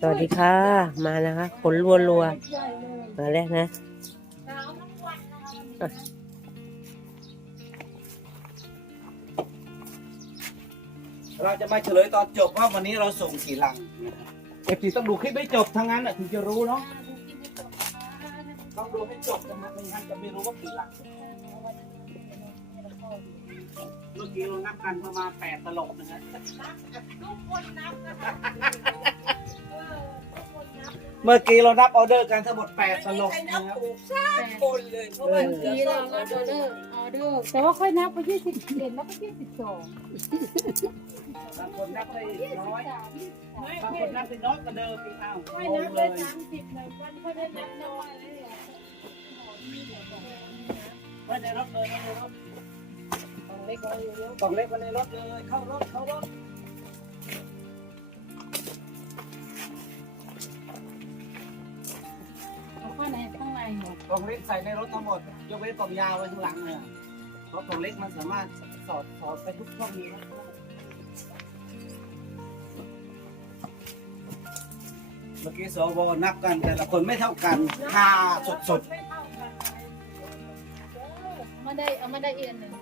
สวัสดีค่ะ มานะคะขนรัวรัวๆมาแล้วนะเราจะมาเฉลยตอนจบว่าวันนี้เราส่งกี่ลังเอฟซีต้องดูคลิปให้จบทั้งนั้นถึงจะรู้เนาะต้องดูให้จบนะฮะไม่งั้นจะไม่รู้ว่ากี่ลังเมื่อกี้เรานับกันประมาณแปดตลบนะฮะ เมื่อกี้เรานับออเดอร์กันทั้งหมดแปดตลบนะครับคนเลยเพราะว่าเหลือทีสเราองออออเดเดออร์ร์ออเดอร์แต่ว่าค่อยนับไปยี่สิบเอ็ดแล้วก็ยี่สิบสองบางคนนับได้น้อยสามบางคนนับได้น้อยกว่าเดิมอีกอ้าวค่อยงนับงได้เลยสามสิบหนึ่งวันค่อยได้นับน้อยเลยไว้ในรถเลยไว้ในรถของเล็กของเยอะกล่องเล็กไว้ในรถเลยเข้ารถเข้ารถ เอาข้อไหนข้างในหมดกล่องเล็กใส่ในรถทั้งหมด ยกเว้นกล่องยาวไว้ข้างหลังเนี่ยเพราะกล่องเล็กมันสามารถสอดสอดไปทุกช่องนี้นะเมื่อกี้สวนับกันแต่ละคนไม่เท่ากันคาสดสดไม่เท่ากันเอามาได้เอามาได้เอียนหนึ่ง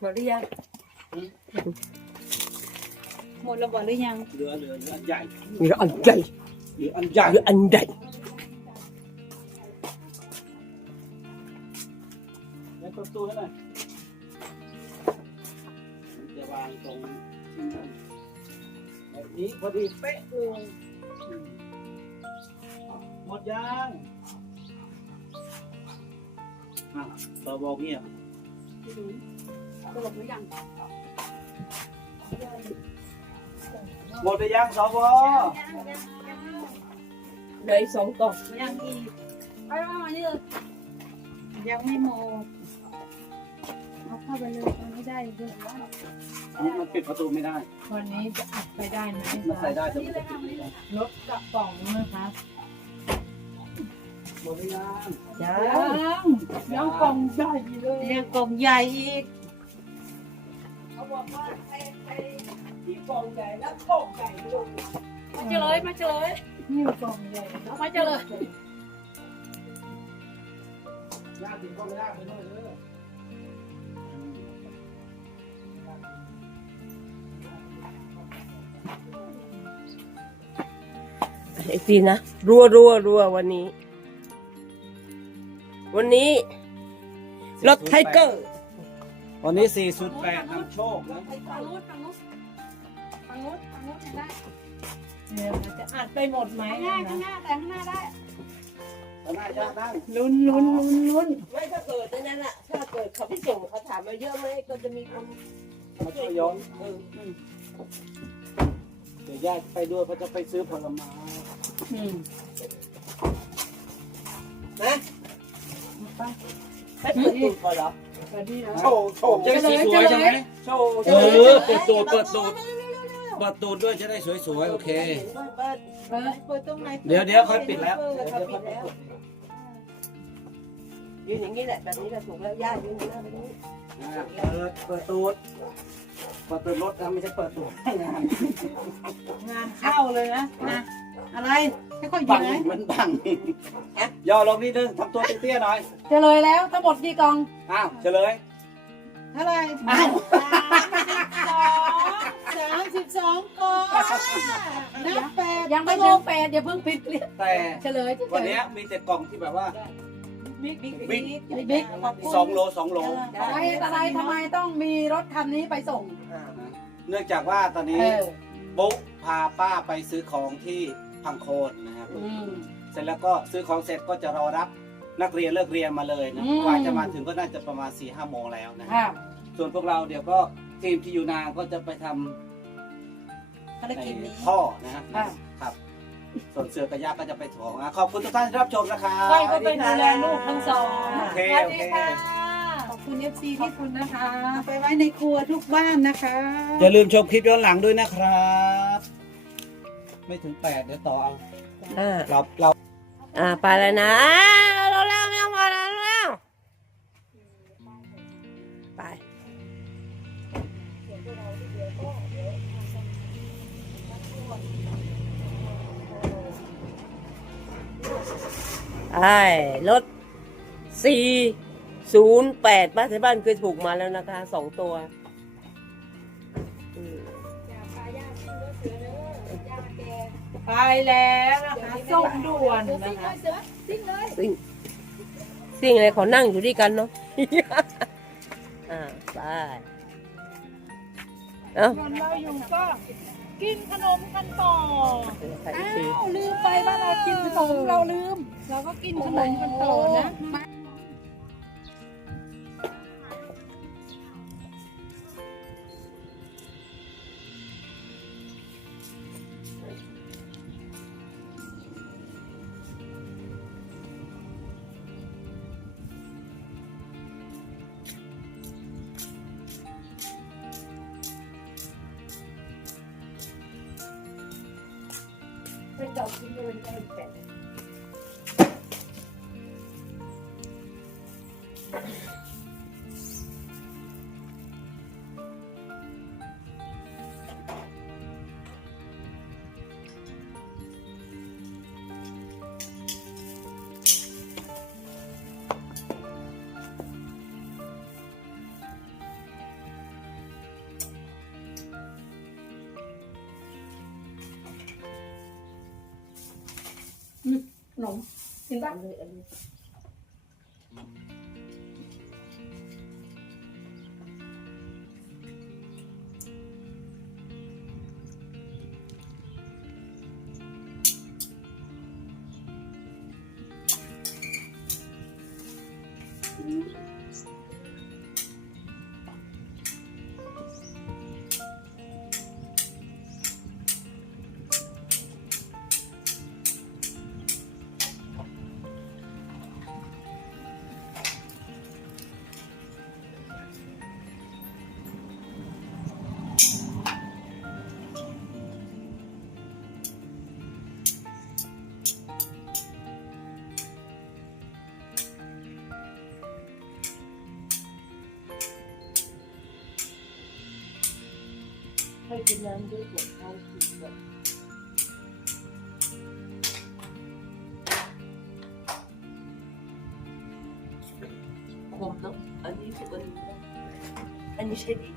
หมดหรือยังหมดแล้วบ่หรือยังเหลือเหลือเหลืออันใหญ่มีอันใหญ่เหลืออันใหญ่มีอันใหญ่แล้วประตูนั่นน่ะจะวางตรงที่นั่นแบบนี้พอดีเป๊ะเลยหมดยัง อะเราบอกเงียบสรุปหรือยังหมดไปยังสวเหลืออีกสองกล่องยังอีกไปว่ามานี่เลยยังไม่หมดเอาเข้าไปเลยมันไม่ได้ด้วยมันปิดประตูไม่ได้ วันนี้จะอัดไปได้ไหมมันใส่ได้แต่มันจะปิดไม่ได้รถกระป๋องนะคะ ยังยังกล่องใหญ่เลยยังกล่องใหญ่อีกเขาบอกว่าไอ้ไอ้ที่กล่องใหญ่แล้วกล่องใหญ่ลงมาเฉลยมาเฉลยนี่กล่องใหญ่เอามาเฉลยย่าถึงก็ไม่ได้ไปด้วยเลยไอ้ปีนะ รัวรัวรัววันนี้ วันนี้รถไทเกอร์วันนี้ 408นำโชคนะฝั่งนู้นฝั่งนู้นฝั่งนู้นฝั่งนู้นยังได้เนี่ยมันจะอัดไปหมดไหมข้างหน้าข้างหน้าแต่ข้างหน้าได้ตอนหน้าย่าได้ลุ้นลุ้นลุ้นลุ้นไม่ถ้าเกิดในนั้นอะถ้าเกิดเขาไม่ส่งเขาถามมาเยอะไหมก็จะมีคนมาช่วยย้อนเออเดี๋ยวย่าไปด้วยเพราะจะไปซื้อผลไม้อืมนะ ให้เปิดตูดก่อนเหรอไปที่แล้วโชว์โชว์จะได้สวยๆใช่ไหมโชว์เออเปิดตูดเปิดตูดเปิดตูดด้วยจะได้สวยๆโอเค เปิดเปิดเปิดตรงไหนเดี๋ยวเดี๋ยวค่อยปิดแล้วเออเดี๋ยวค่อยปิดแล้วยืนอย่างนี้แหละแบบนี้แหละถูกแล้วย่ายืนอย่างนี้แบบนี้เปิดเปิดตูดเปิดตูดรถนะไม่ใช่เปิดตูดให้งานงานเข้าเลยนะนะอะไร ค่อยบัยิงงไหมมันบังย่อลงนิดนึงทำตัวเตี้ยๆหน่อยเฉลยแล้วทั้งหมดกี่กล่องอ้าวเฉลย เท่าไหร่อ้าว สามสิบสองกล่องนับแปดยังไม่ถึงแปดอย่าเพิ่งปิดเลยแต่เฉลยเฉวันลยเนี้ยมีแต่กล่องที่แบบว่า บิ๊กบิ๊กบิ๊ก บิ๊ก สองโลสองโลอะไรอะไรทำไมต้องมีรถคันนี้ไปส่งอ่าเนื่องจากว่าตอนนี้เออบุ๊กพาป้าไปซื้อของที่พังโคนนะ ครับอืม เสร็จแล้วก็ซื้อของเสร็จก็จะรอรับนักเรียนเลิกเรียนมาเลยนะอืม กว่าจะมาถึงก็น่าจะประมาณ4ี่ห้าโมงแล้วนะค่ะส่วนพวกเราเดี๋ยวก็ทีมที่อยู่นาก็จะไปทภารำในกิจนี้ ท่อนะครับค่ะครับ ส่วนเสือกระยาก็จะไปถองอะขอบคุณทุกท่านที่รับชมนะครับ ก้อยก็ไปดูแลลูกทั้งสองโอเคสวัสโอดีเคค่ะขอบคุณเอฟซีที่คุณนะคะไปไว้ในครัวทุกบ้านนะคะ อย่าลืมชมคลิปย้อนหลังด้วยนะครับ ไม่ถึงแปดเดี๋ยวต่อเอา อ่าเราเราอ่าไปแล้วนะอ่าเราแล้วยังมาแล้วแล้วไปไอ้รถสี่ศูนย์แปดบ้านที่บ้านเคยถูกมาแล้วนะคะสองตัว ไปแล้วนะคะส่งด่วนนะคะซิ่งซิ่งอะไรเขานั่งอยู่ด้วยกันเนาะ อ่าไปเอ้าส่วนเราอยู่ก็กินขนมกันต่อใส่อ้าสีวลืมไปว่าเรากินขนมเราลืม เราก็กินขนมกันต่อนะ Aspetta, devo mettere il pelle. นมกินบ้าง ให้กินน้ำด้วยหัวข้าวกินแบบคมเนาะอันนี้สุกอันนี้นะอันนี้ใช่ดี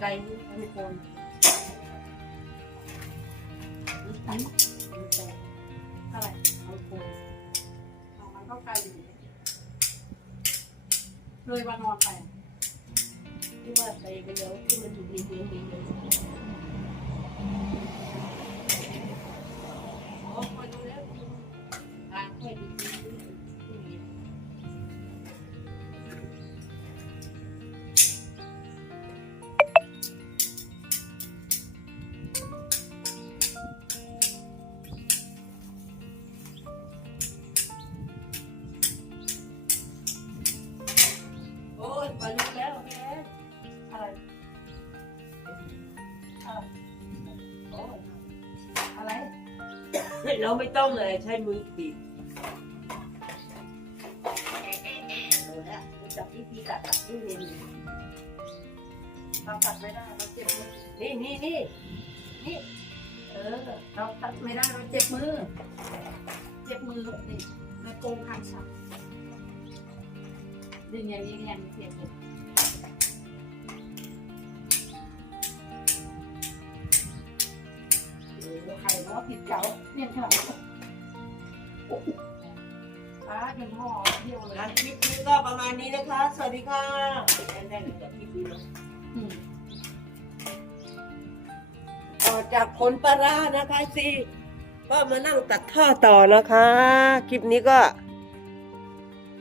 ไกลนี่ทำคนตันแต่เท่าไหร่ทำคนเอามันก็ไกลอยู่เลยวันนอนไปที่ว่าไปไปเดี๋ยวที่มันถูกดีดีดี เราไม่ต้องเลยใช้มือบีบเอาละจับที่พีกัดอะนี่นี่เราตัดไม่ได้เราเจ็บมือนี่นี่นี่นี่เออเราตัดไม่ได้เราเจ็บมือ เจ็บมือนี่ในโกงคันฉับดึงอย่างนี้ยังเจ็บอ ยู่เออใครว่าผิดเก่าเนี่ยค่ะป้าเป็นห่อเที่ยวเลยอะคลิปนี้ก็ประมาณนี้นะคะ สวัสดีค่ะแน่นๆกับคลิปนี้เนาะอืมต่อจากผลปลาร้านะคะสิก็มานั่งตัดท่อต่อนะคะ คลิปนี้ก็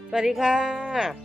สวัสดีค่ะ